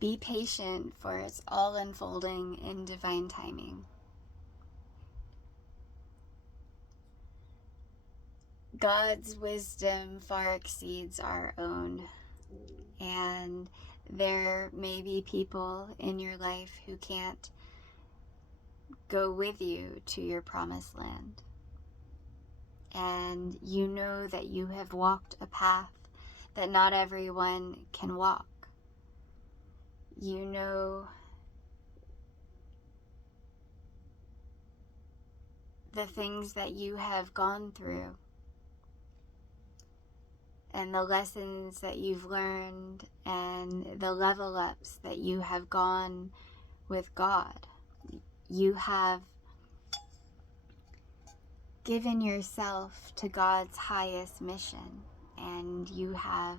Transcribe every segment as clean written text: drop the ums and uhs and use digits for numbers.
Be patient, for it's all unfolding in divine timing. God's wisdom far exceeds our own, and there may be people in your life who can't go with you to your promised land. And you know that you have walked a path that not everyone can walk. You know the things that you have gone through and the lessons that you've learned and the level ups that you have gone with God. You have given yourself to God's highest mission, and you have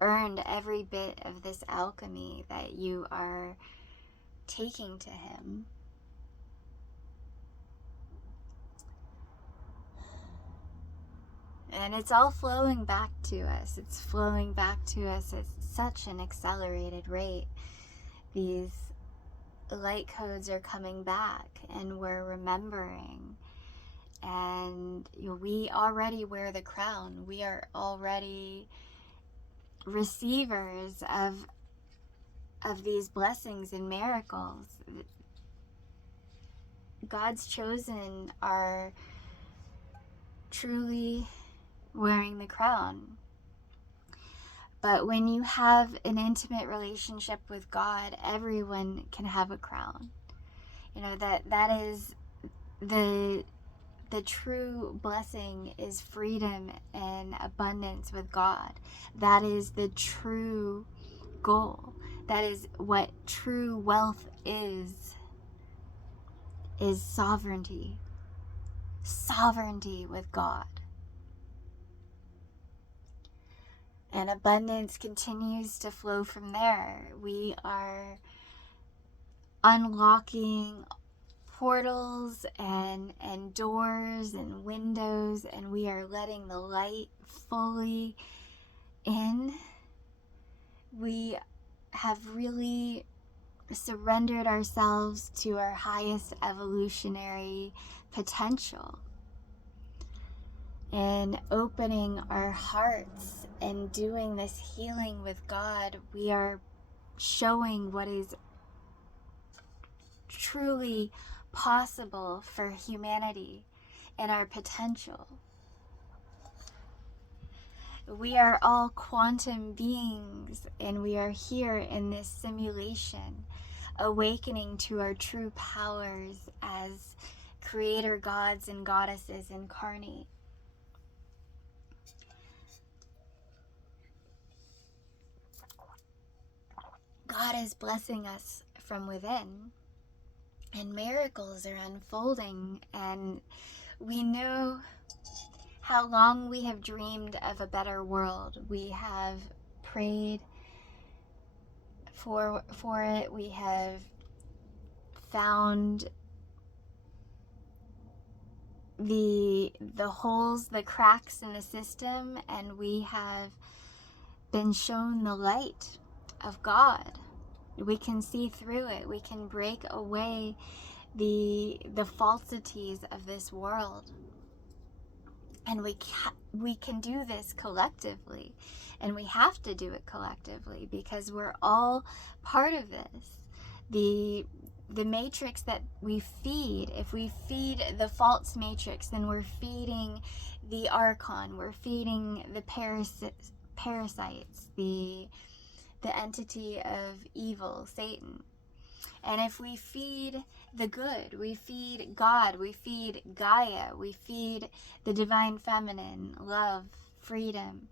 earned every bit of this alchemy that you are taking to Him. And it's all flowing back to us. It's flowing back to us at such an accelerated rate. These light codes are coming back, and we're remembering. And we already wear the crown. We are already receivers of these blessings and miracles. God's chosen are truly wearing the crown. But when you have an intimate relationship with God, everyone can have a crown. That is the true blessing is freedom and abundance with God. That is the true goal. That is what true wealth is sovereignty. Sovereignty with God. And abundance continues to flow from there. We are unlocking portals and doors and windows, and we are letting the light fully in. We have really surrendered ourselves to our highest evolutionary potential, and opening our hearts and doing this healing with God. We are showing what is truly possible for humanity and our potential. We are all quantum beings, and we are here in this simulation, awakening to our true powers as creator gods and goddesses incarnate. God is blessing us from within, and miracles are unfolding, and we know how long we have dreamed of a better world. We have prayed for it. We have found the holes, the cracks in the system, and we have been shown the light of God. We can see through it. We can break away the falsities of this world. And we can do this collectively, and we have to do it collectively because we're all part of this. The matrix that we feed, if we feed the false matrix, then we're feeding the archon, we're feeding the parasites, the entity of evil, Satan. And if we feed the good, we feed God, we feed Gaia, we feed the divine feminine, love, freedom,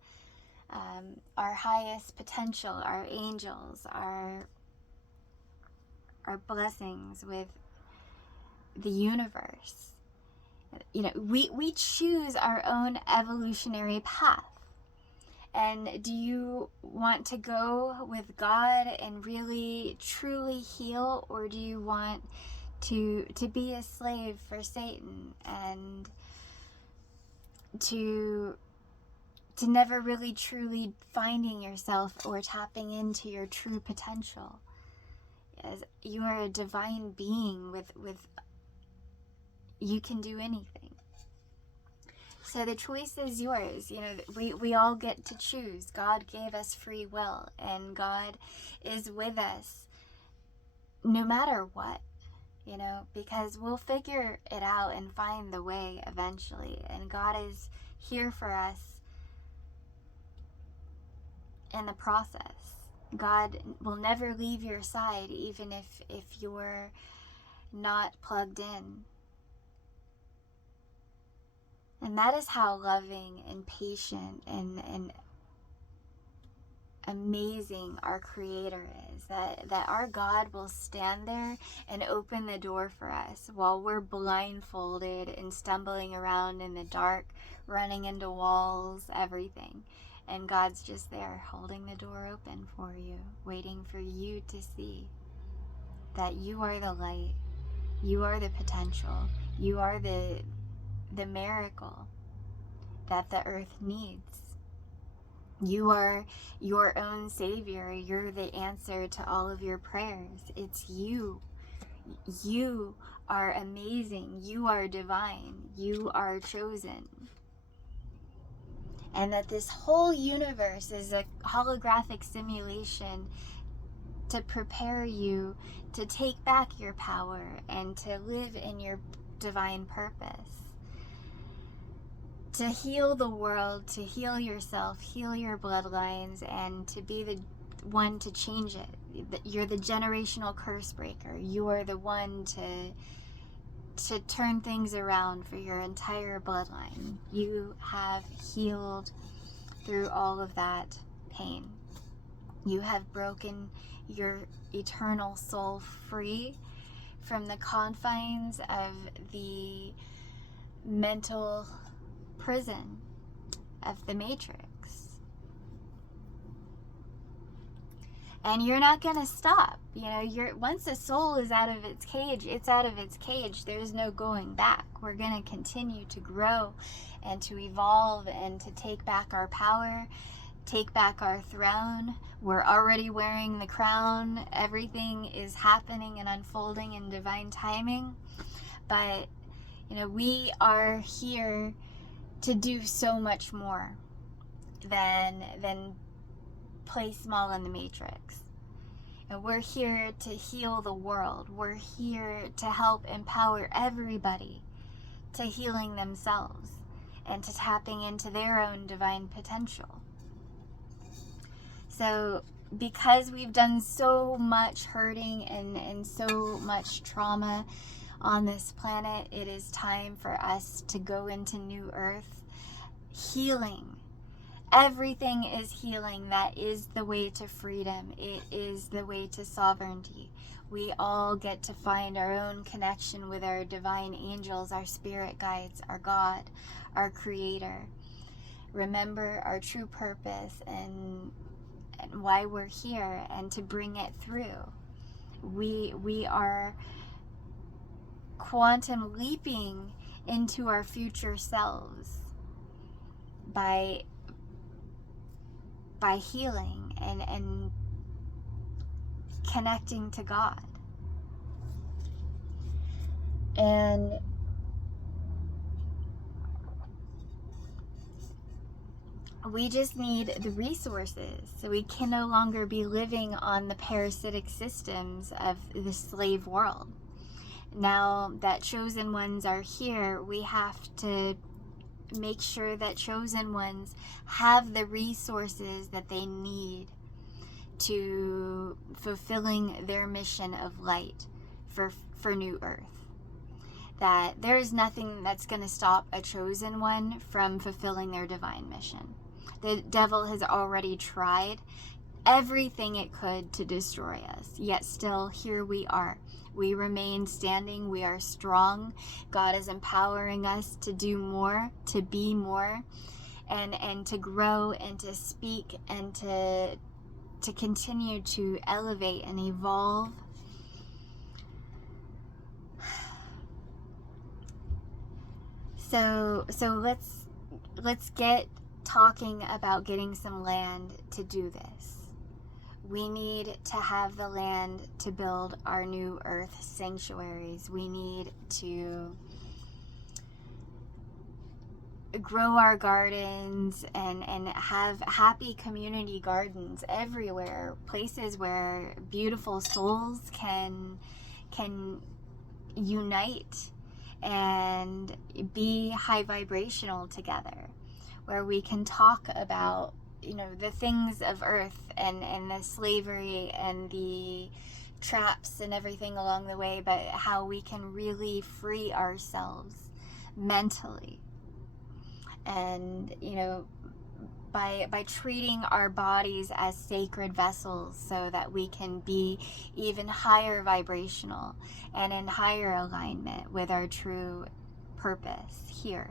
our highest potential, our angels, our blessings with the universe. We choose our own evolutionary path. And do you want to go with God and really truly heal, or do you want to be a slave for Satan and to never really truly finding yourself or tapping into your true potential. As you are a divine being with you can do anything. So the choice is yours. You know, we all get to choose. God gave us free will, and God is with us no matter what, you know, because we'll figure it out and find the way eventually. And God is here for us in the process. God will never leave your side, even if you're not plugged in. And that is how loving and patient and amazing our Creator is. That our God will stand there and open the door for us while we're blindfolded and stumbling around in the dark, running into walls, everything. And God's just there holding the door open for you, waiting for you to see that you are the light, you are the potential, you are the miracle that the earth needs. You are your own savior. You're the answer to all of your prayers. It's you. You are amazing. You are divine. You are chosen. And that this whole universe is a holographic simulation to prepare you to take back your power and to live in your divine purpose. To heal the world, to heal yourself, heal your bloodlines, and to be the one to change it. You're the generational curse breaker. You are the one to turn things around for your entire bloodline. You have healed through all of that pain. You have broken your eternal soul free from the confines of the mental prison of the matrix. And you're not going to stop. You know, once the soul is out of its cage, it's out of its cage. There's no going back. We're going to continue to grow and to evolve and to take back our power, take back our throne. We're already wearing the crown. Everything is happening and unfolding in divine timing. But, you know, we are here to do so much more than play small in the matrix. And we're here to heal the world. We're here to help empower everybody to healing themselves and to tapping into their own divine potential. So because we've done so much hurting and so much trauma on this planet, it is time for us to go into New Earth healing. Everything is healing. That is the way to freedom. It is the way to sovereignty. We all get to find our own connection with our divine angels, our spirit guides, our God, our Creator. Remember our true purpose and why we're here, and to bring it through. We are quantum leaping into our future selves by healing and connecting to God. And we just need the resources, so we can no longer be living on the parasitic systems of the slave world. Now that chosen ones are here, we have to make sure that chosen ones have the resources that they need to fulfilling their mission of light for New Earth. That there is nothing that's going to stop a chosen one from fulfilling their divine mission. The devil has already tried everything it could to destroy us, yet still here we are. We remain standing. We are strong. God is empowering us to do more, to be more, and to grow and to speak and to continue to elevate and evolve. So let's get talking about getting some land to do this. We need to have the land to build our new earth sanctuaries. We need to grow our gardens and have happy community gardens everywhere, places where beautiful souls can unite and be high vibrational together, where we can talk about, you know, the things of earth and the slavery and the traps and everything along the way, but how we can really free ourselves mentally. And, you know, by treating our bodies as sacred vessels so that we can be even higher vibrational and in higher alignment with our true purpose here.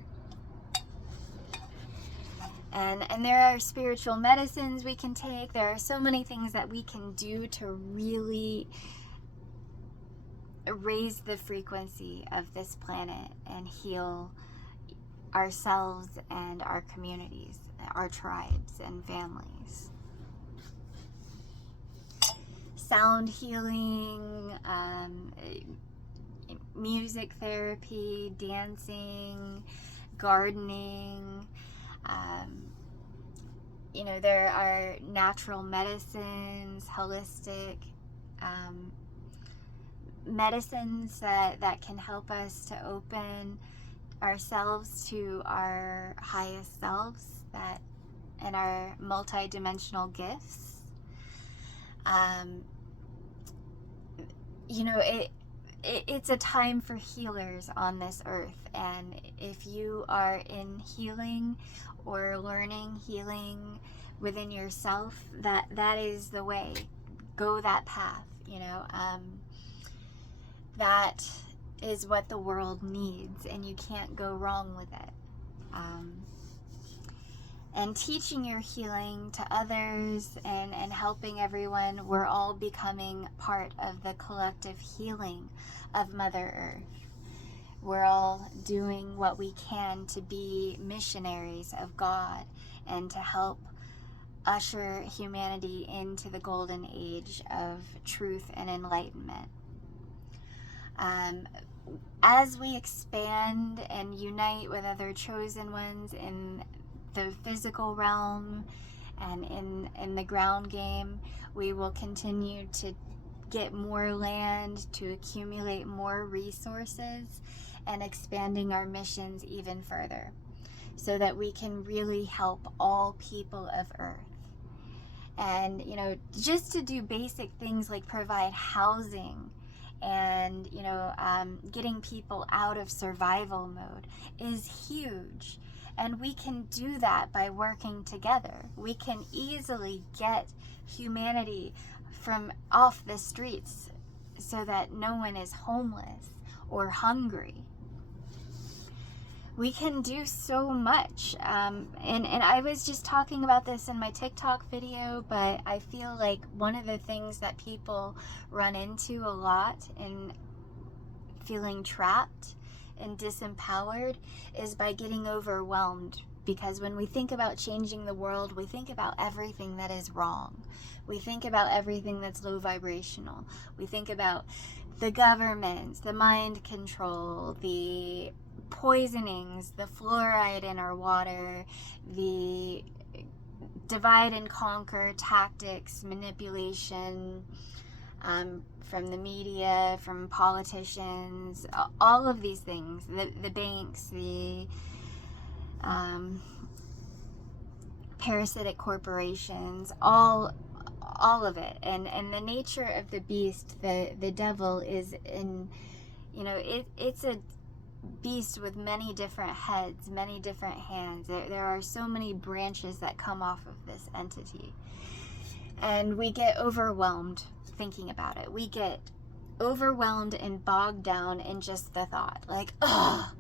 And there are spiritual medicines we can take. There are so many things that we can do to really raise the frequency of this planet and heal ourselves and our communities, our tribes and families. Sound healing, music therapy, dancing, gardening. You know, there are natural medicines, holistic medicines that can help us to open ourselves to our highest selves, that and our multi-dimensional gifts. You know, it's a time for healers on this earth, and if you are in healing or learning healing within yourself, that is the way. Go that path, you know. That is what the world needs, and you can't go wrong with it. And teaching your healing to others and helping everyone, we're all becoming part of the collective healing of Mother Earth. We're all doing what we can to be missionaries of God and to help usher humanity into the golden age of truth and enlightenment. As we expand and unite with other chosen ones in the physical realm and in the ground game, we will continue to get more land, to accumulate more resources, and expanding our missions even further so that we can really help all people of Earth. And, you know, just to do basic things like provide housing and, you know, getting people out of survival mode is huge. And we can do that by working together. We can easily get humanity from off the streets so that no one is homeless or hungry. We can do so much. And I was just talking about this in my TikTok video, but I feel like one of the things that people run into a lot in feeling trapped and disempowered is by getting overwhelmed. Because when we think about changing the world, we think about everything that is wrong. We think about everything that's low vibrational. We think about the governments, the mind control, the poisonings, the fluoride in our water, the divide and conquer tactics, manipulation from the media, from politicians, all of these things, the banks, the parasitic corporations, all of it. And the nature of the beast, the devil, is in, you know, it's a beast with many different heads, many different hands. There are so many branches that come off of this entity. And we get overwhelmed thinking about it. We get overwhelmed and bogged down in just the thought. Like, oh,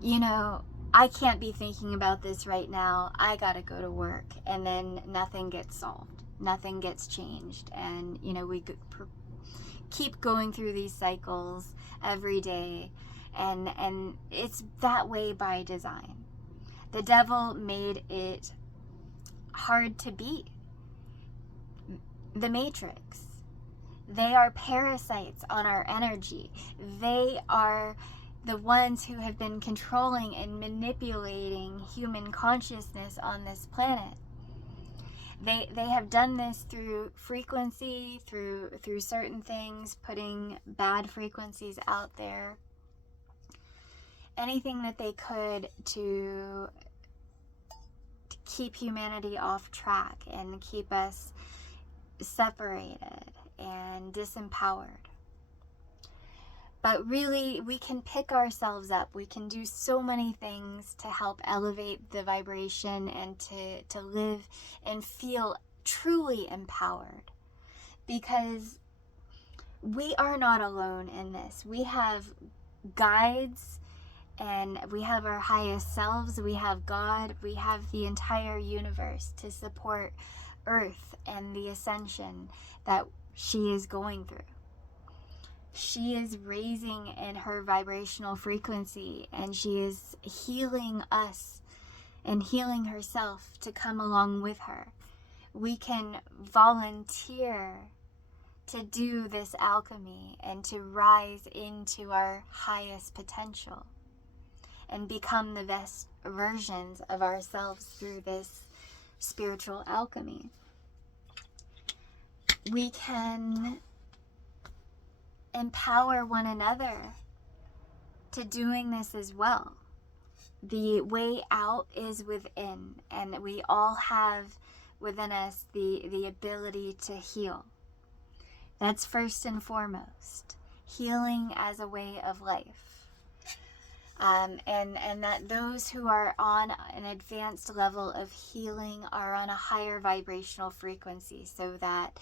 you know, I can't be thinking about this right now. I gotta go to work. And then nothing gets solved. Nothing gets changed. And, you know, we keep going through these cycles every day. And it's that way by design. The devil made it hard to beat. The Matrix. They are parasites on our energy. They are the ones who have been controlling and manipulating human consciousness on this planet. They have done this through frequency, through certain things, putting bad frequencies out there. Anything that they could to keep humanity off track and keep us separated and disempowered. But really, we can pick ourselves up. We can do so many things to help elevate the vibration and to live and feel truly empowered. Because we are not alone in this. We have guides, and we have our highest selves. We have God. We have the entire universe to support Earth and the ascension that she is going through. She is raising in her vibrational frequency, and she is healing us and healing herself to come along with her. We can volunteer to do this alchemy and to rise into our highest potential and become the best versions of ourselves through this spiritual alchemy. We can empower one another to doing this as well. The way out is within, and we all have within us the ability to heal. That's first and foremost. Healing as a way of life. And that those who are on an advanced level of healing are on a higher vibrational frequency, so that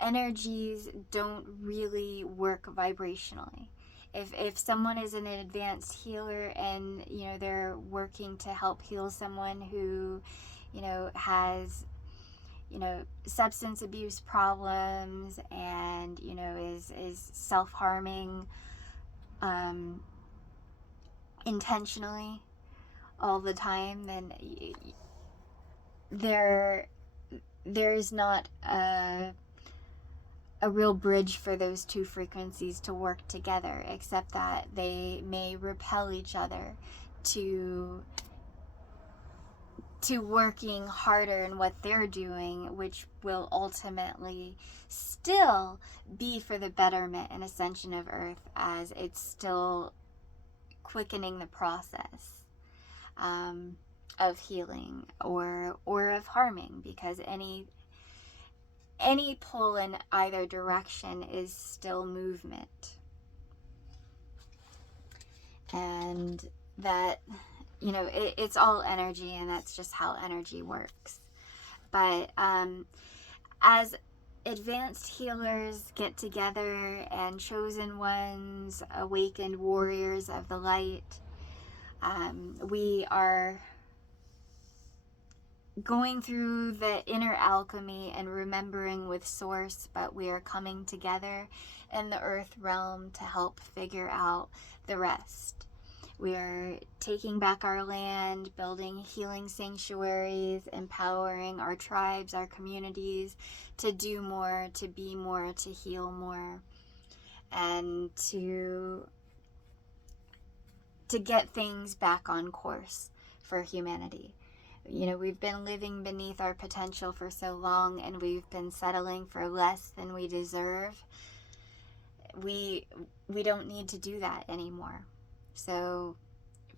energies don't really work vibrationally. If someone is an advanced healer and they're working to help heal someone who has substance abuse problems and is self-harming intentionally all the time, then there's not a real bridge for those two frequencies to work together, except that they may repel each other to working harder in what they're doing, which will ultimately still be for the betterment and ascension of Earth, as it's still quickening the process of healing or of harming, because any pull in either direction is still movement. And that, it's all energy, and that's just how energy works. But as advanced healers get together and chosen ones, awakened warriors of the light, we are going through the inner alchemy and remembering with Source, but we are coming together in the earth realm to help figure out the rest. We are taking back our land, building healing sanctuaries, empowering our tribes, our communities to do more, to be more, to heal more, and to get things back on course for humanity. We've been living beneath our potential for so long, and we've been settling for less than we deserve. We don't need to do that anymore. So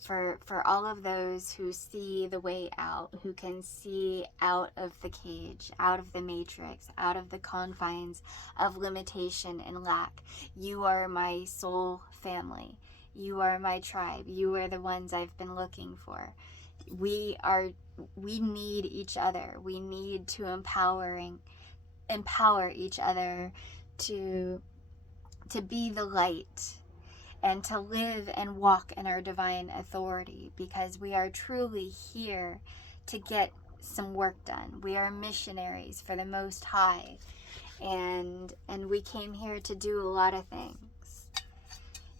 for all of those who see the way out, who can see out of the cage, out of the matrix, out of the confines of limitation and lack, you are my soul family. You are my tribe. You are the ones I've been looking for. We need each other. We need to empower each other to be the light and to live and walk in our divine authority, because we are truly here to get some work done. We are missionaries for the Most High, and we came here to do a lot of things.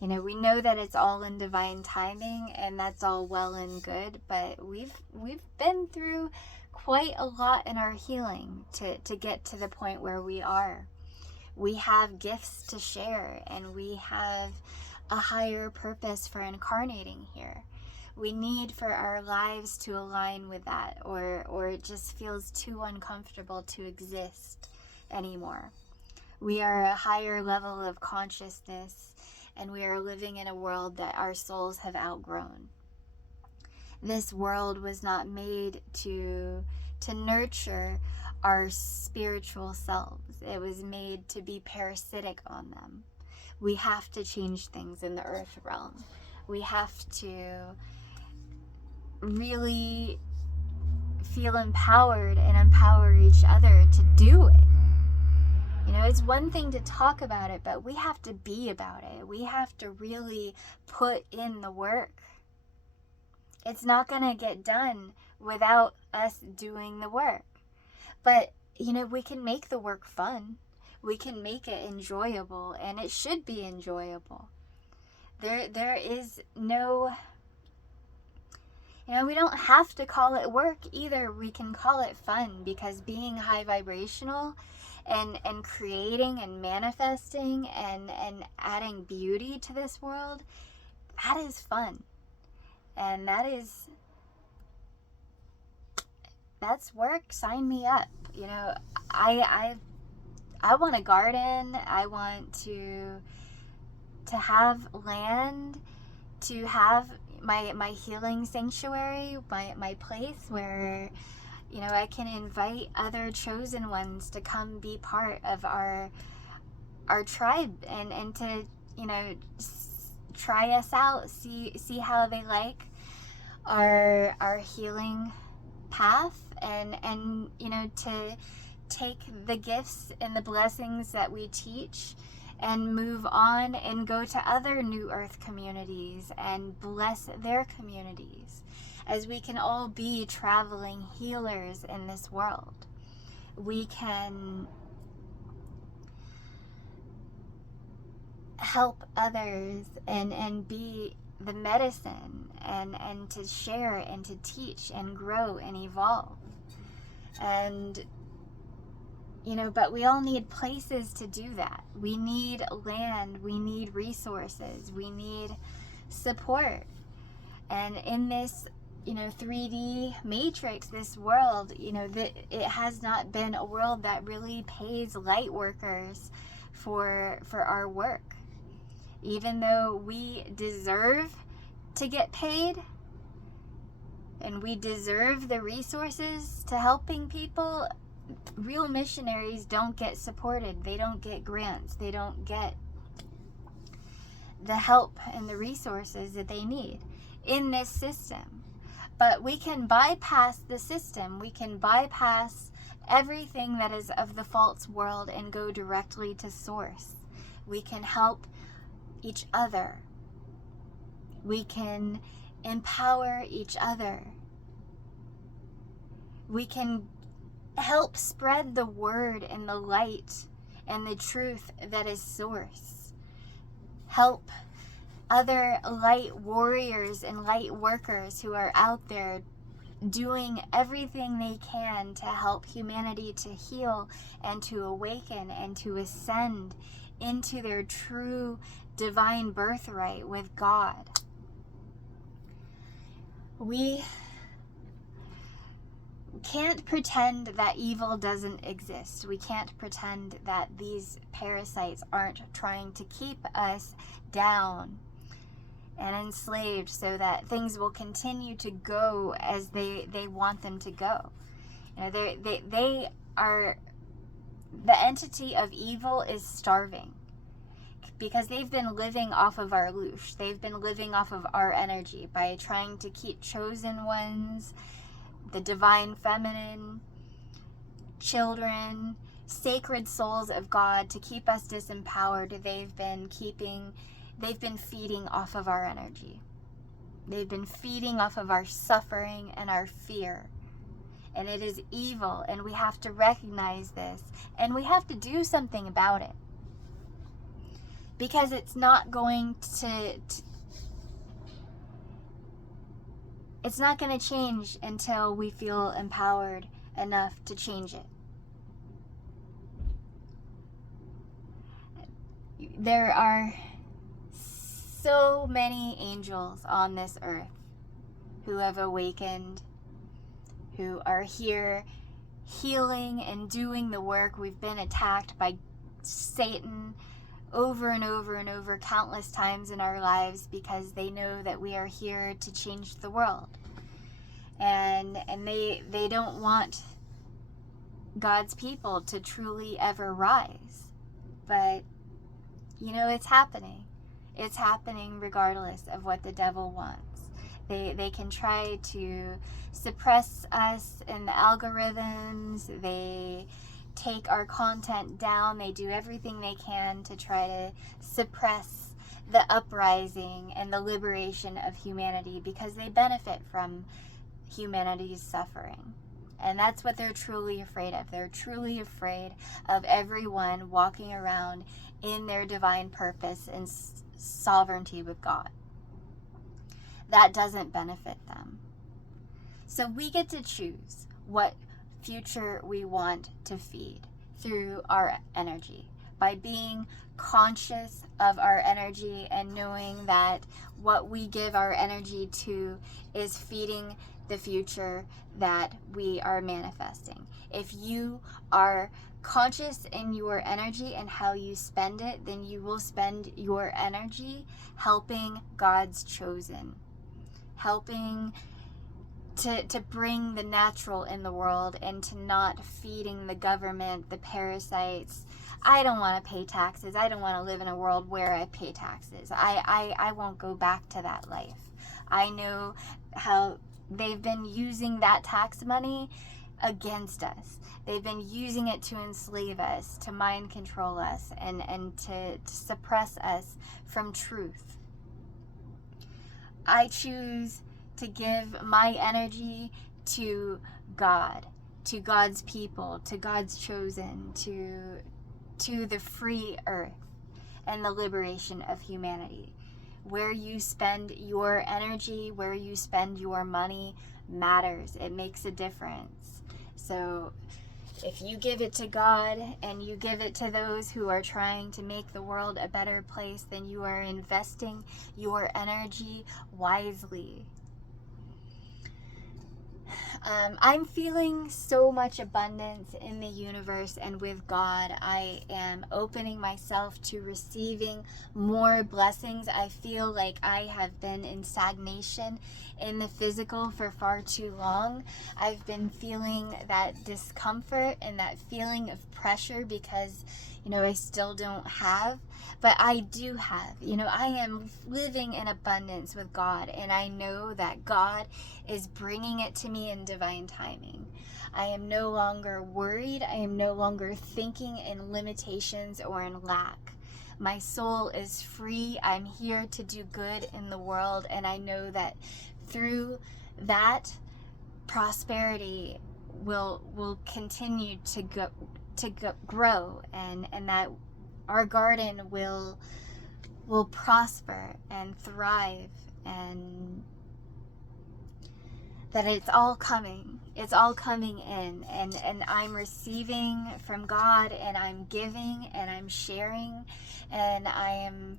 We know that it's all in divine timing, and that's all well and good, but we've been through quite a lot in our healing to get to the point where we are. We have gifts to share, and we have a higher purpose for incarnating here. We need for our lives to align with that, or it just feels too uncomfortable to exist anymore. We are a higher level of consciousness, and we are living in a world that our souls have outgrown. This world was not made to nurture our spiritual selves. It was made to be parasitic on them. We have to change things in the earth realm. We have to really feel empowered and empower each other to do it. It's one thing to talk about it, but we have to be about it. We have to really put in the work. It's not going to get done without us doing the work. But, we can make the work fun. We can make it enjoyable, and it should be enjoyable. There is no... we don't have to call it work either. We can call it fun, because being high vibrational and creating and manifesting and adding beauty to this world, that is fun. And that's work. Sign me up. I want a garden. I want to have land, to have my healing sanctuary, my place where I can invite other chosen ones to come be part of our tribe, and to try us out, see how they like our healing path, and to take the gifts and the blessings that we teach and move on and go to other New Earth communities and bless their communities, as we can all be traveling healers in this world. We can help others and be the medicine, and to share and to teach and grow and evolve. And but we all need places to do that. We need land, we need resources, we need support. And in this 3D matrix, this world, it has not been a world that really pays light workers for our work. Even though we deserve to get paid, and we deserve the resources to helping people, real missionaries don't get supported. They don't get grants. They don't get the help and the resources that they need in this system. But we can bypass the system. We can bypass everything that is of the false world and go directly to source. We can help each other. We can empower each other. We can help spread the word and the light and the truth that is source. Help other light warriors and light workers who are out there doing everything they can to help humanity to heal and to awaken and to ascend into their true divine birthright with God. We can't pretend that evil doesn't exist. We can't pretend that these parasites aren't trying to keep us down and enslaved so that things will continue to go as they want them to go. They are, the entity of evil is starving, because they've been living off of our loosh. They've been living off of our energy by trying to keep chosen ones, the divine feminine, children, sacred souls of God, to keep us disempowered. They've been feeding off of our energy. They've been feeding off of our suffering and our fear. And it is evil, and we have to recognize this, and we have to do something about it. because it's not going to it's not going to change until we feel empowered enough to change it. There are so many angels on this earth who have awakened, who are here healing and doing the work. We've been attacked by Satan over and over and over countless times in our lives because they know that we are here to change the world. And they don't want God's people to truly ever rise. But, you know, it's happening. It's happening regardless of what the devil wants. They can try to suppress us in the algorithms. They take our content down. They do everything they can to try to suppress the uprising and the liberation of humanity because they benefit from humanity's suffering. And that's what they're truly afraid of. They're truly afraid of everyone walking around in their divine purpose and sovereignty with God. That doesn't benefit them. So we get to choose what future we want to feed through our energy by being conscious of our energy and knowing that what we give our energy to is feeding the future that we are manifesting. If you are conscious in your energy and how you spend it, then you will spend your energy helping God's chosen, helping to bring the natural in the world and to not feeding the government, the parasites. I don't want to pay taxes. I don't want to live in a world where I pay taxes. I won't go back to that life. I know how they've been using that tax money against us. They've been using it to enslave us, to mind control us, and to suppress us from truth. I choose to give my energy to God, to God's people, to God's chosen, to the free earth and the liberation of humanity. Where you spend your energy, where you spend your money matters. It makes a difference. So if you give it to God and you give it to those who are trying to make the world a better place, then you are investing your energy wisely. I'm feeling so much abundance in the universe and with God. I am opening myself to receiving more blessings. I feel like I have been in stagnation in the physical for far too long. I've been feeling that discomfort and that feeling of pressure because, I still don't have. But I do have. I am living in abundance with God, and I know that God is bringing it to me in divine timing. I am no longer worried. I am no longer thinking in limitations or in lack. My soul is free. I'm here to do good in the world, and I know that through that, prosperity will continue to grow, and that our garden will prosper and thrive, and that it's all coming in, and I'm receiving from God, and I'm giving, and I'm sharing, and I am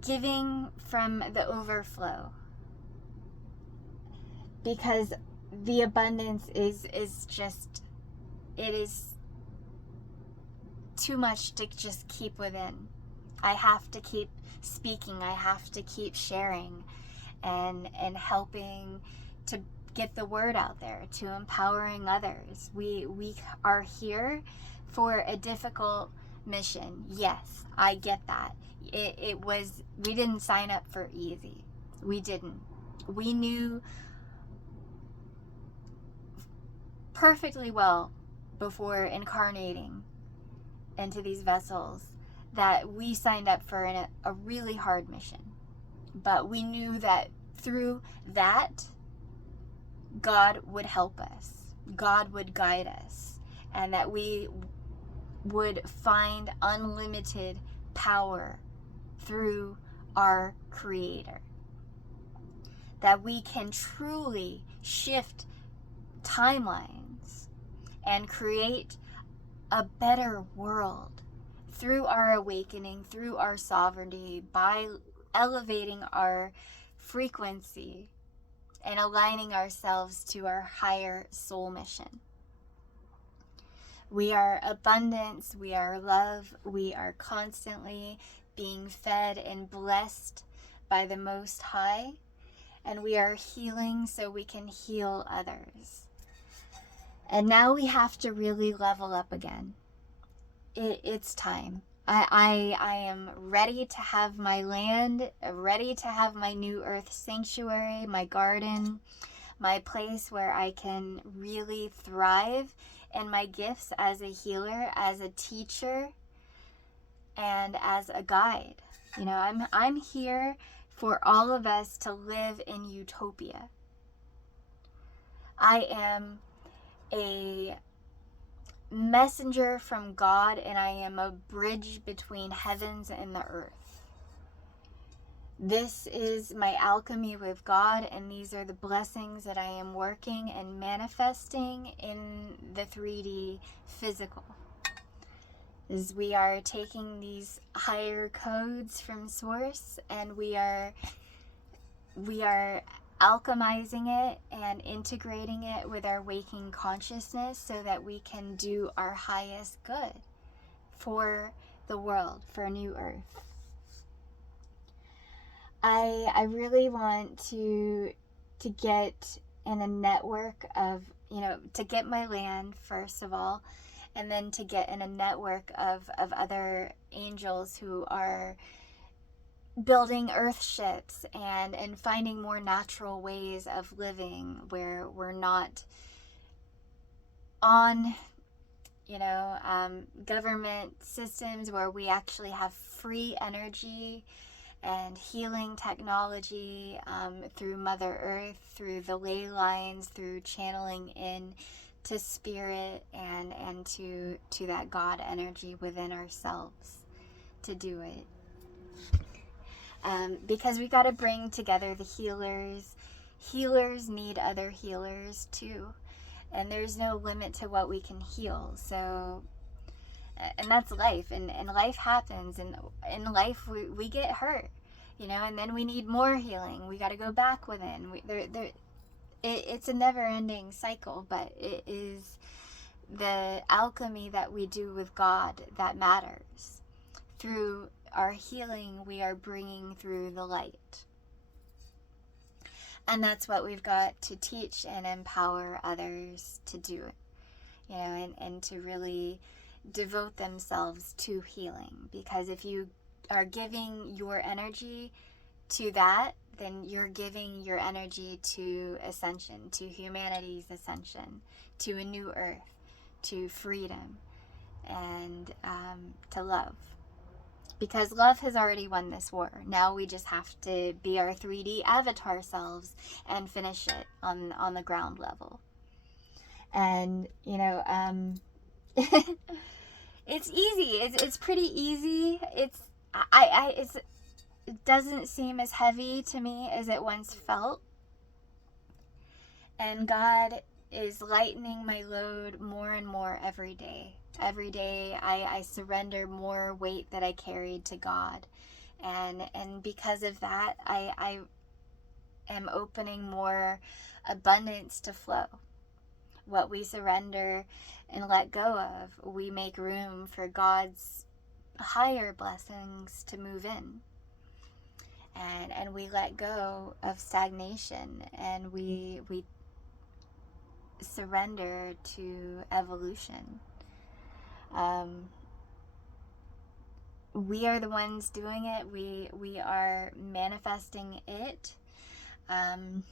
giving from the overflow, because the abundance is just, it is too much to just keep within. I have to keep speaking. I have to keep sharing and helping to get the word out there, to empowering others. We are here for a difficult mission. Yes, I get that. We didn't sign up for easy. We didn't. We knew perfectly well before incarnating into these vessels that we signed up for a really hard mission. But we knew that through that, God would help us. God would guide us. And that we would find unlimited power through our Creator. That we can truly shift timelines and create a better world through our awakening, through our sovereignty, by elevating our frequency and aligning ourselves to our higher soul mission. We are abundance, we are love, we are constantly being fed and blessed by the Most High, and we are healing so we can heal others. And now we have to really level up again. It's time. I am ready to have my land, ready to have my new earth sanctuary, my garden, my place where I can really thrive in my gifts as a healer, as a teacher, and as a guide. You know, I'm here for all of us to live in utopia. I am a messenger from God, and I am a bridge between heavens and the earth. This is my alchemy with God, and these are the blessings that I am working and manifesting in the 3D physical. As we are taking these higher codes from source, and we are alchemizing it and integrating it with our waking consciousness so that we can do our highest good for the world, for a new earth. I really want to get in a network of, to get my land first of all, and then to get in a network of other angels who are building earth ships and finding more natural ways of living where we're not on government systems, where we actually have free energy and healing technology through Mother Earth, through the ley lines, through channeling in to spirit and to that God energy within ourselves to do it. Because we got to bring together the healers. Healers need other healers too. And there's no limit to what we can heal. So, and that's life. And life happens. And in life, we get hurt, and then we need more healing. We got to go back within. It's a never-ending cycle, but it is the alchemy that we do with God that matters. Through our healing, we are bringing through the light. And that's what we've got to teach and empower others to do, and to really devote themselves to healing. Because if you are giving your energy to that, then you're giving your energy to ascension, to humanity's ascension, to a new earth, to freedom, and to love. Because love has already won this war. Now we just have to be our 3D avatar selves and finish it on the ground level. And, it's easy. It's pretty easy. It doesn't seem as heavy to me as it once felt. And God is lightening my load more and more every day. Every day I surrender more weight that I carried to God. And because of that, I am opening more abundance to flow. What we surrender and let go of, we make room for God's higher blessings to move in. And we let go of stagnation, and we surrender to evolution. We are the ones doing it. We are manifesting it. And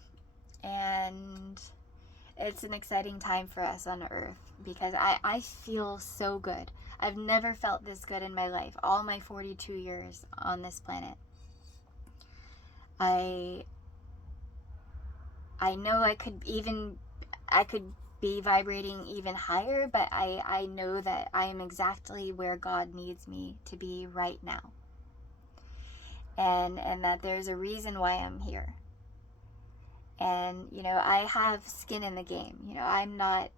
it's an exciting time for us on Earth, because I feel so good. I've never felt this good in my life, all my 42 years on this planet. I know I could be vibrating even higher, but I know that I am exactly where God needs me to be right now. And that there's a reason why I'm here. And, you know, I have skin in the game. You know, I'm not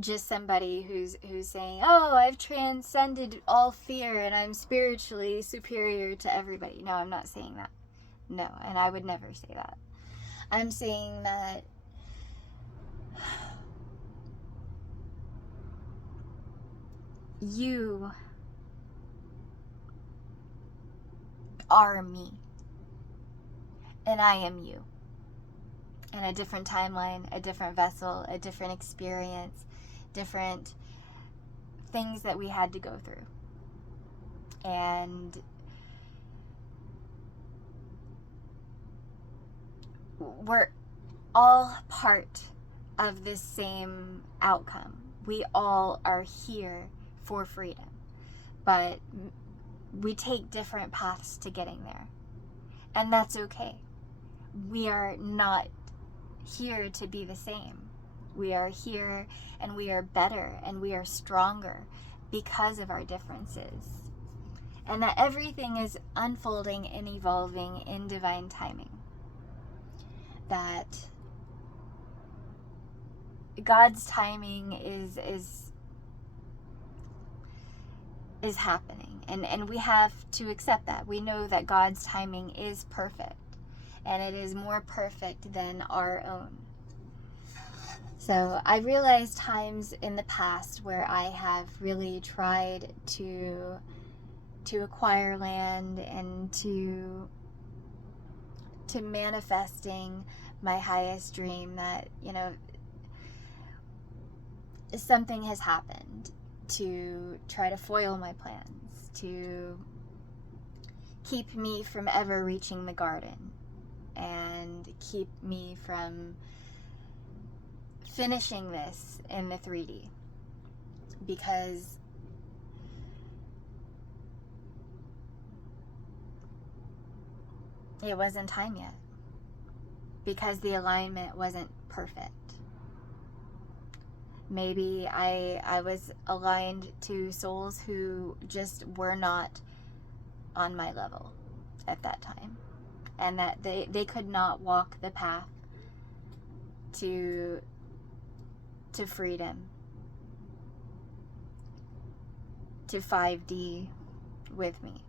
just somebody who's saying, oh, I've transcended all fear and I'm spiritually superior to everybody. No, I'm not saying that. No, and I would never say that. I'm saying that you are me, and I am you. In a different timeline, a different vessel, a different experience, different things that we had to go through. And we're all part of this same outcome. We all are here for freedom, but we take different paths to getting there. And that's okay. We are not here to be the same. We are here and we are better and we are stronger because of our differences. And that everything is unfolding and evolving in divine timing. That God's timing is happening. And we have to accept that. We know that God's timing is perfect. And it is more perfect than our own. So I realized times in the past where I have really tried to acquire land and to manifesting my highest dream, that, you know, something has happened to try to foil my plans, to keep me from ever reaching the garden, and keep me from finishing this in the 3D, because it wasn't time yet, because the alignment wasn't perfect. Maybe I was aligned to souls who just were not on my level at that time, and that they could not walk the path to freedom, to 5D with me.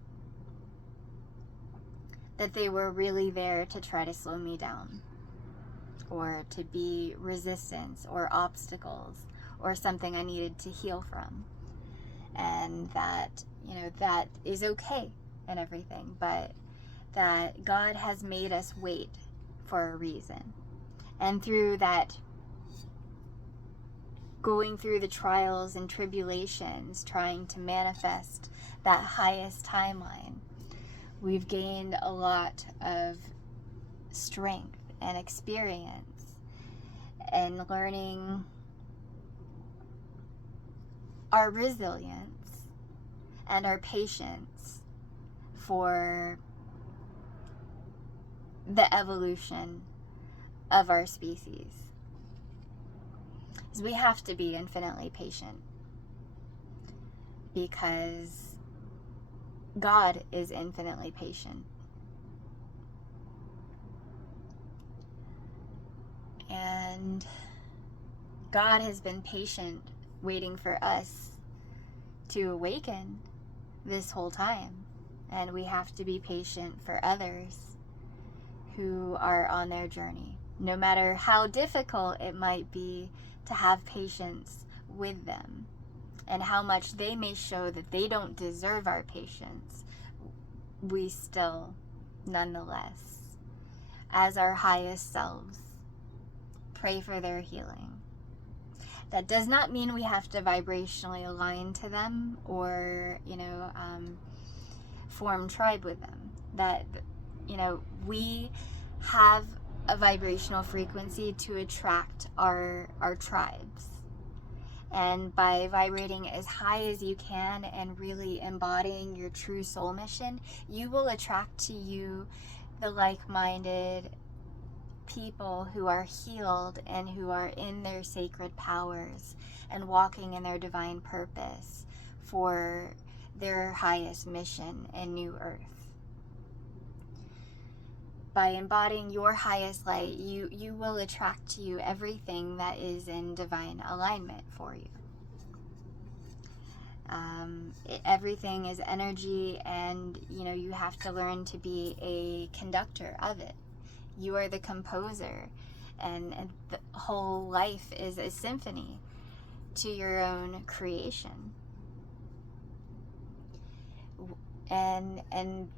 That they were really there to try to slow me down, or to be resistance or obstacles or something I needed to heal from. And that, you know, that is okay and everything, but that God has made us wait for a reason. And through that, going through the trials and tribulations, trying to manifest that highest timeline, we've gained a lot of strength and experience, and learning our resilience and our patience for the evolution of our species. Because we have to be infinitely patient, because God is infinitely patient. And God has been patient, waiting for us to awaken this whole time. And we have to be patient for others who are on their journey. No matter how difficult it might be to have patience with them, and how much they may show that they don't deserve our patience, we still, nonetheless, as our highest selves, pray for their healing. That does not mean we have to vibrationally align to them, or, you know, form tribe with them. That, you know, we have a vibrational frequency to attract our tribes. And by vibrating as high as you can and really embodying your true soul mission, you will attract to you the like-minded people who are healed and who are in their sacred powers and walking in their divine purpose for their highest mission in New Earth. By embodying your highest light, you will attract to you everything that is in divine alignment for you. Everything is energy, and you have to learn to be a conductor of it. You are the composer, and the whole life is a symphony to your own creation. And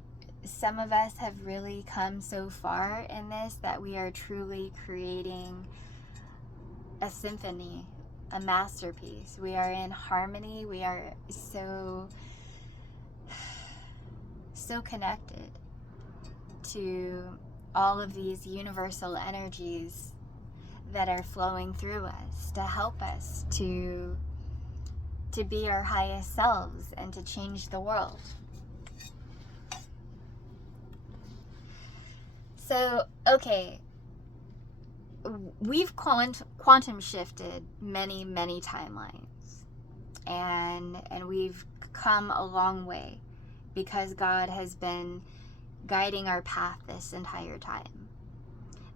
some of us have really come so far in this that we are truly creating a symphony, a masterpiece. We are in harmony. We are so connected to all of these universal energies that are flowing through us to help us to be our highest selves and to change the world. So, okay, we've quantum shifted many, many timelines, and we've come a long way because God has been guiding our path this entire time.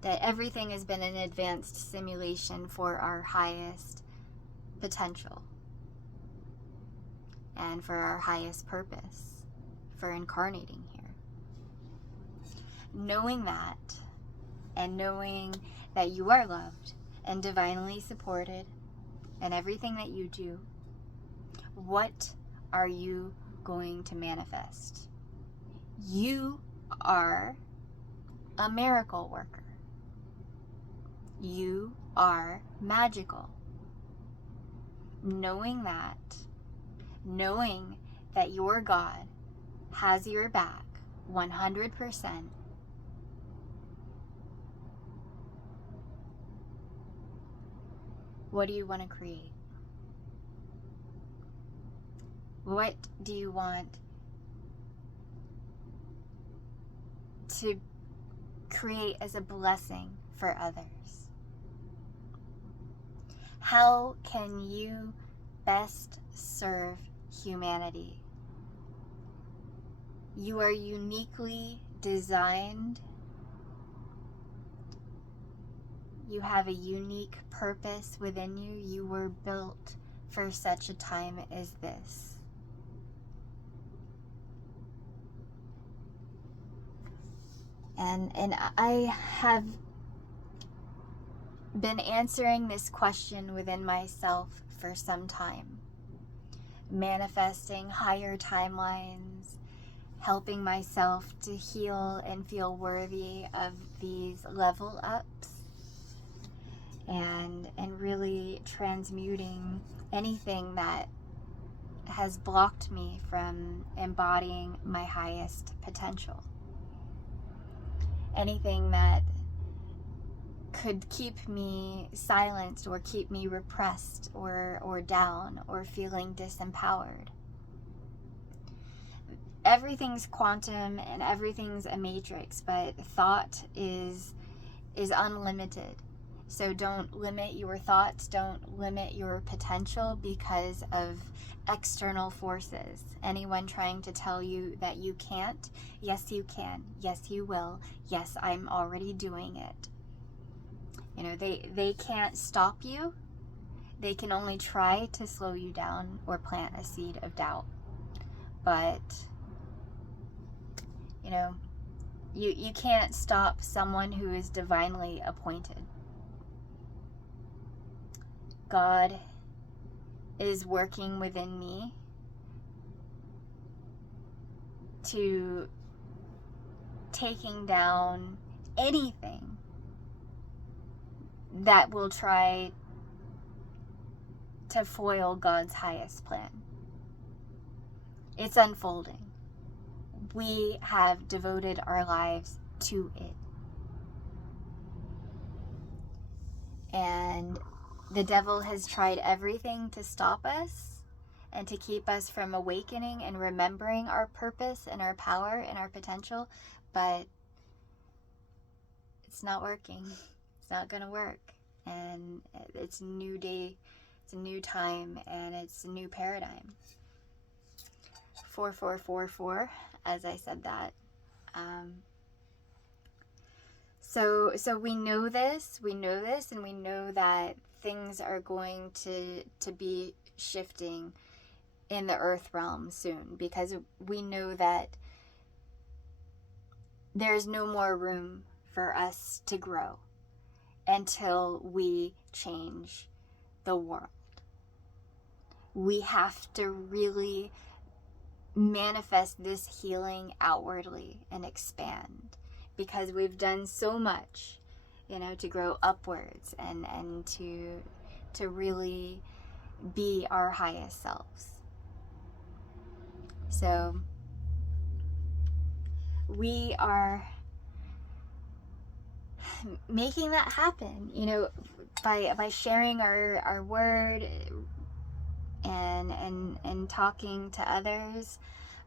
That everything has been an advanced simulation for our highest potential and for our highest purpose, for incarnating here. Knowing that, and knowing that you are loved and divinely supported in everything that you do, what are you going to manifest? You are a miracle worker. You are magical. Knowing that your God has your back 100%, what do you want to create? What do you want to create as a blessing for others? How can you best serve humanity? You are uniquely designed. You have a unique purpose within you. You were built for such a time as this. And I have been answering this question within myself for some time. Manifesting higher timelines, helping myself to heal and feel worthy of these level ups, and really transmuting anything that has blocked me from embodying my highest potential. Anything that could keep me silenced or keep me repressed or down or feeling disempowered. Everything's quantum and everything's a matrix, but thought is unlimited. So don't limit your thoughts, don't limit your potential because of external forces. Anyone trying to tell you that you can't, yes you can, yes you will, yes I'm already doing it. They can't stop you. They can only try to slow you down or plant a seed of doubt. But, you can't stop someone who is divinely appointed. God is working within me to taking down anything that will try to foil God's highest plan. It's unfolding. We have devoted our lives to it. And the devil has tried everything to stop us and to keep us from awakening and remembering our purpose and our power and our potential, but it's not working. It's not going to work. And it's a new day, it's a new time, and it's a new paradigm. 4444, as I said that. So we know this, and we know that things are going to be shifting in the earth realm soon, because we know that there's no more room for us to grow until we change the world. We have to really manifest this healing outwardly and expand, because we've done so much, to grow upwards and to really be our highest selves. So we are making that happen, by sharing our word and talking to others.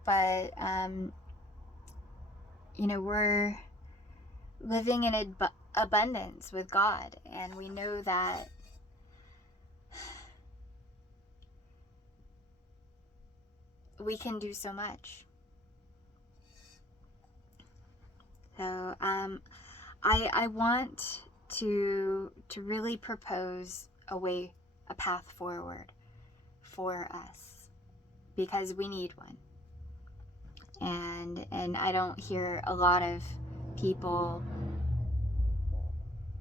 But we're living in abundance with God, and we know that we can do so much. So I want to really propose a path forward for us, because we need one. And I don't hear a lot of people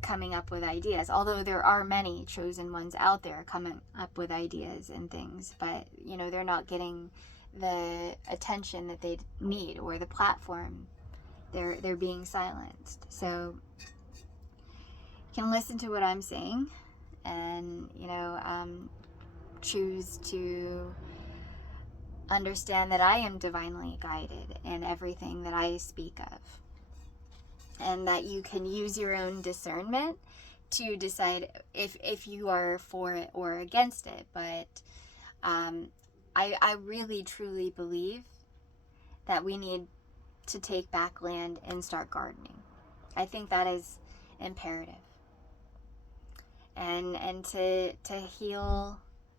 coming up with ideas, although there are many chosen ones out there coming up with ideas and things, but they're not getting the attention that they need, or the platform. They're being silenced. So you can listen to what I'm saying, and choose to understand that I am divinely guided in everything that I speak of, and that you can use your own discernment to decide if you are for it or against it. But I really truly believe that we need to take back land and start gardening. I think that is imperative. And to heal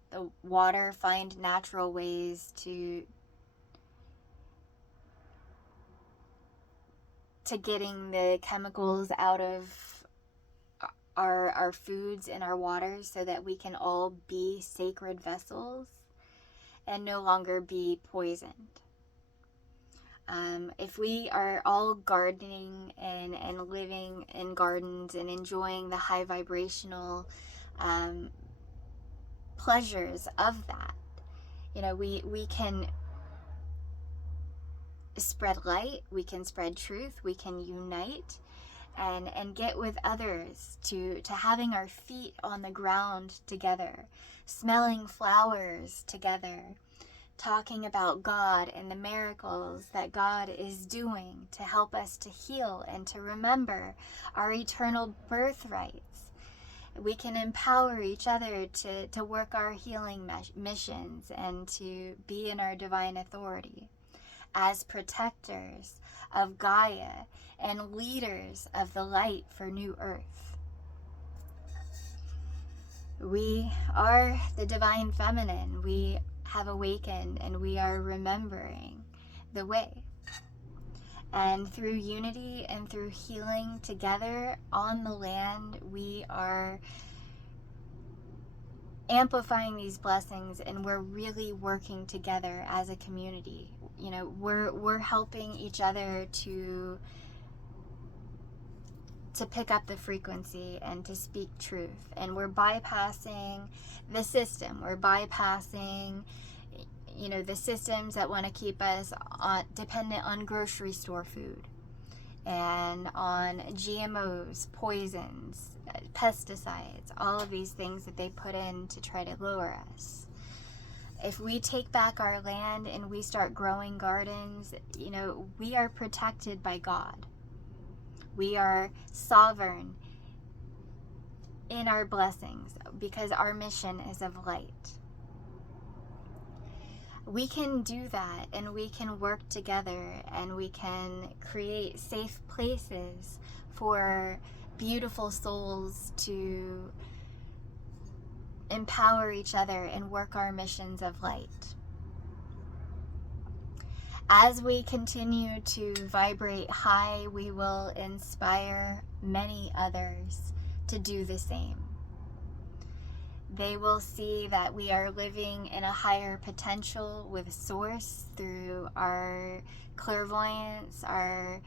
the water, find natural ways to getting the chemicals out of our foods and our waters, so that we can all be sacred vessels and no longer be poisoned. If we are all gardening and living in gardens and enjoying the high vibrational pleasures of that, we can spread light, we can spread truth, we can unite and get with others to having our feet on the ground together, smelling flowers together, talking about God and the miracles that God is doing to help us to heal and to remember our eternal birthrights. We can empower each other to work our healing missions and to be in our divine authority as protectors of Gaia and leaders of the light for New Earth. We are the divine feminine. We have awakened, and we are remembering the way. And through unity and through healing together on the land, we are amplifying these blessings, and we're really working together as a community. We're helping each other to pick up the frequency and to speak truth. And we're bypassing the system. We're bypassing the systems that want to keep us dependent on grocery store food and on GMOs, poisons, pesticides, all of these things that they put in to try to lower us. If we take back our land and we start growing gardens, we are protected by God. We are sovereign in our blessings because our mission is of light. We can do that, and we can work together, and we can create safe places for beautiful souls to empower each other and work our missions of light. As we continue to vibrate high, we will inspire many others to do the same. They will see that we are living in a higher potential with Source through our clairvoyance, our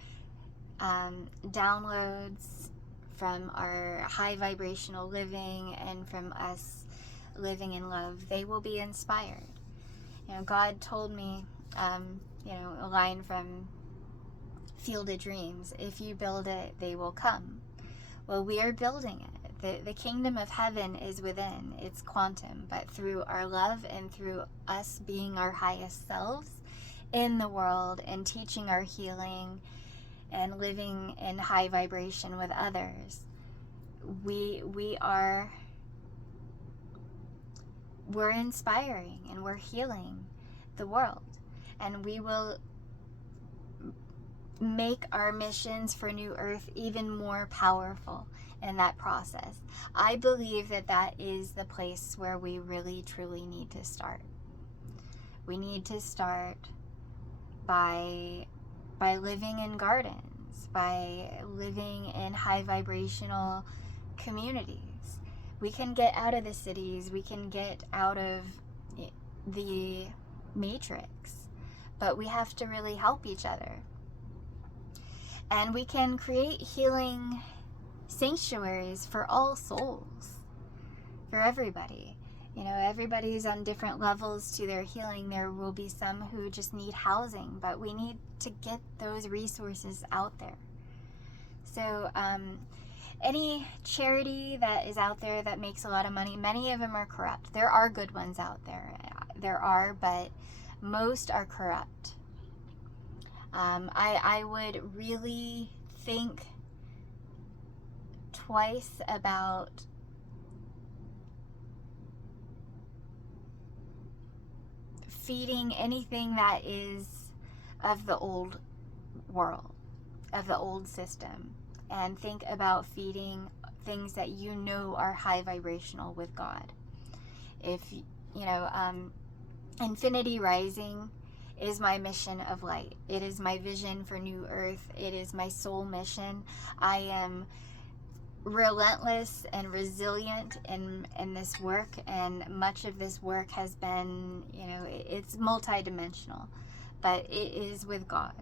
downloads from our high vibrational living, and from us living in love. They will be inspired. God told me, a line from Field of Dreams, if you build it, they will come. Well, we are building it. The kingdom of heaven is within. It's quantum. But through our love and through us being our highest selves in the world and teaching our healing and living in high vibration with others, we're inspiring and we're healing the world. And we will make our missions for New Earth even more powerful in that process. I believe that is the place where we really truly need to start. We need to start by living in gardens, by living in high vibrational communities. We can get out of the cities, we can get out of the matrix, but we have to really help each other. And we can create healing sanctuaries for all souls, for everybody. Everybody's on different levels to their healing. There will be some who just need housing, but we need to get those resources out there. So any charity that is out there that makes a lot of money, many of them are corrupt. There are good ones out there. There are, but most are corrupt. I would really think twice about feeding anything that is of the old world, of the old system, and think about feeding things that are high vibrational with God. If Infinity Rising is my mission of light. It is my vision for New Earth. It is my soul mission. I am relentless and resilient in this work, and much of this work has been, it's multidimensional, but it is with God.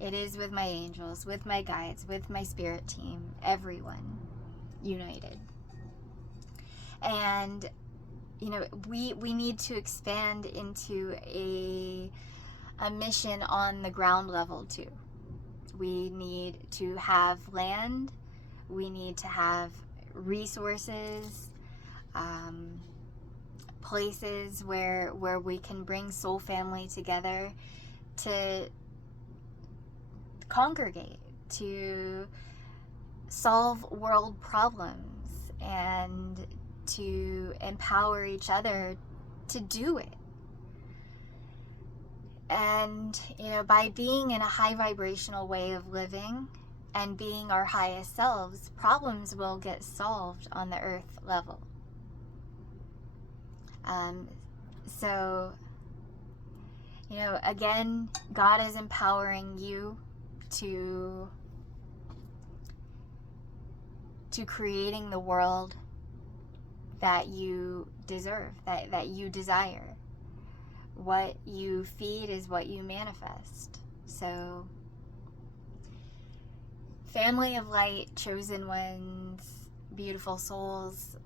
It is with my angels, with my guides, with my spirit team, everyone united. And we need to expand into a mission on the ground level too. We need to have land. We need to have resources, places where we can bring soul family together to congregate, to solve world problems, and to empower each other to do it. And by being in a high vibrational way of living and being our highest selves, problems will get solved on the earth level. So again, God is empowering you to creating the world that you deserve, that you desire. What you feed is what you manifest. So, family of light, chosen ones, beautiful souls,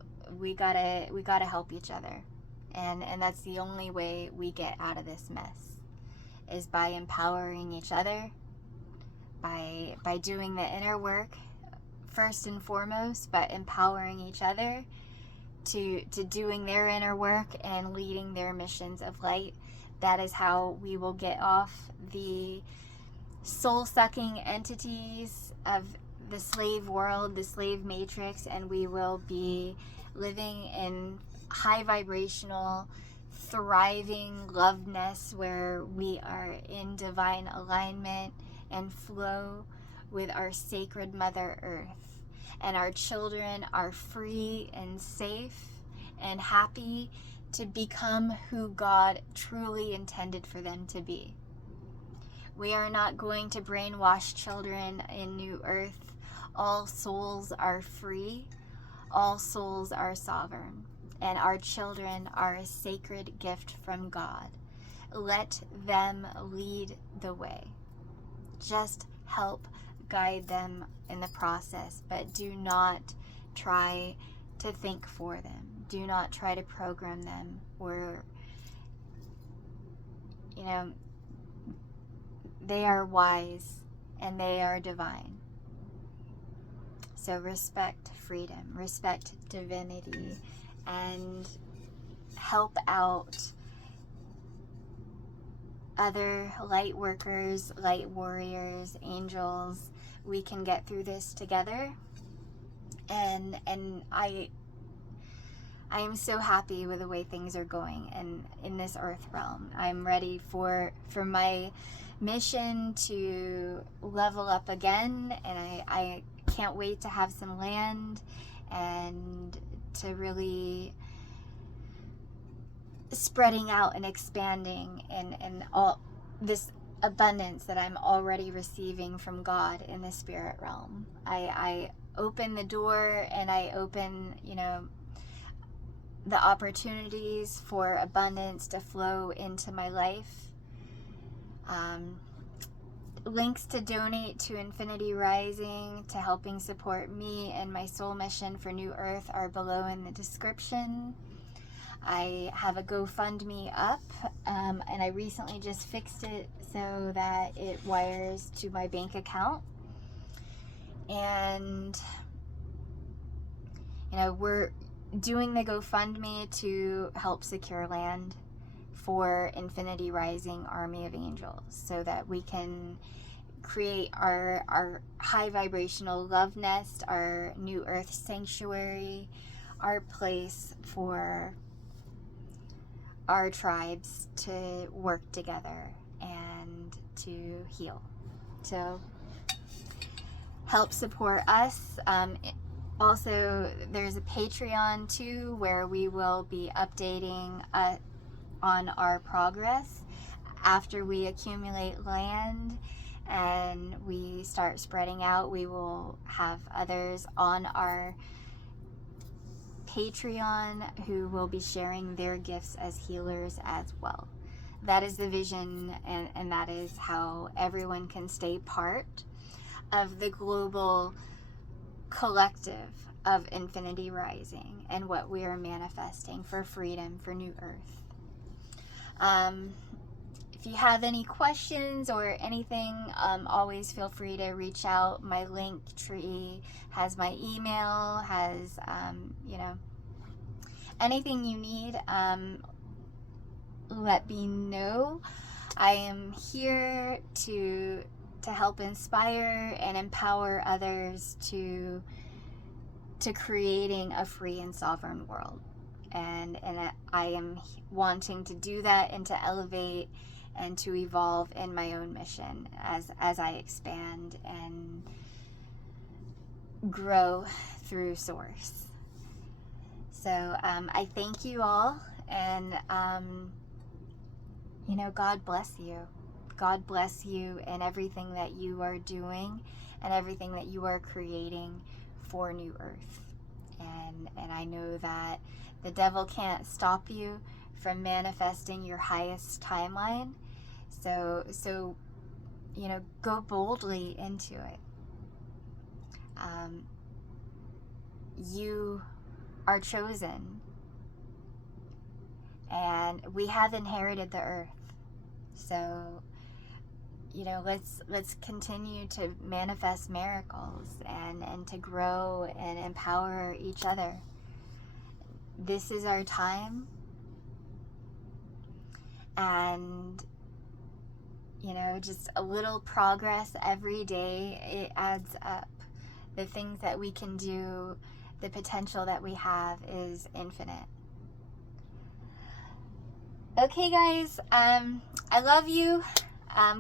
we gotta help each other. And that's the only way we get out of this mess, is by empowering each other, by doing the inner work first and foremost, but empowering each other to doing their inner work and leading their missions of light. That is how we will get off the soul-sucking entities of the slave world, the slave matrix, and we will be living in high vibrational thriving loveness where we are in divine alignment and flow with our sacred Mother Earth. And our children are free and safe and happy to become who God truly intended for them to be. We are not going to brainwash children in New Earth. All souls are free. All souls are sovereign. And our children are a sacred gift from God. Let them lead the way. Just help guide them in the process, but do not try to think for them. Do not try to program them, or, they are wise and they are divine. So respect freedom, respect divinity, and help out other light workers, light warriors, angels. We can get through this together. And I am so happy with the way things are going in this earth realm. I'm ready for my mission to level up again, and I can't wait to have some land and to really spreading out and expanding and all this abundance that I'm already receiving from God in the spirit realm. I open the door and I open, the opportunities for abundance to flow into my life. Links to donate to Infinity Rising, to helping support me and my soul mission for New Earth, are below in the description. I have a Gofundme up, and I recently just fixed it so that it wires to my bank account. And, we're doing the Gofundme to help secure land for Infinity Rising Army of Angels, so that we can create our high vibrational love nest, our New Earth sanctuary, our place for our tribes to work together and to heal. So help support us. Also, there's a Patreon too, where we will be updating on our progress after we accumulate land and we start spreading out. We will have others on our Patreon who will be sharing their gifts as healers as well. That is the vision, and that is how everyone can stay part of the global collective of Infinity Rising and what we are manifesting for freedom, for New Earth. If you have any questions or anything, always feel free to reach out. My link tree has my email, has, anything you need, let me know. I am here to help inspire and empower others to creating a free and sovereign world. And I am wanting to do that and to elevate and to evolve in my own mission as I expand and grow through Source. So I thank you all, and God bless you. God bless you in everything that you are doing and everything that you are creating for New Earth. And I know that the devil can't stop you from manifesting your highest timeline. So go boldly into it. You are chosen, and we have inherited the earth. So let's continue to manifest miracles and to grow and empower each other. This is our time, and just a little progress every day, it adds up. The things that we can do, the potential that we have is infinite. Okay, guys, I love you.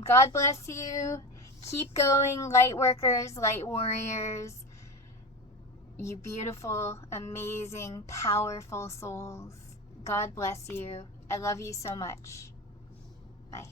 God bless you. Keep going, light workers, light warriors. You beautiful, amazing, powerful souls. God bless you. I love you so much. Bye.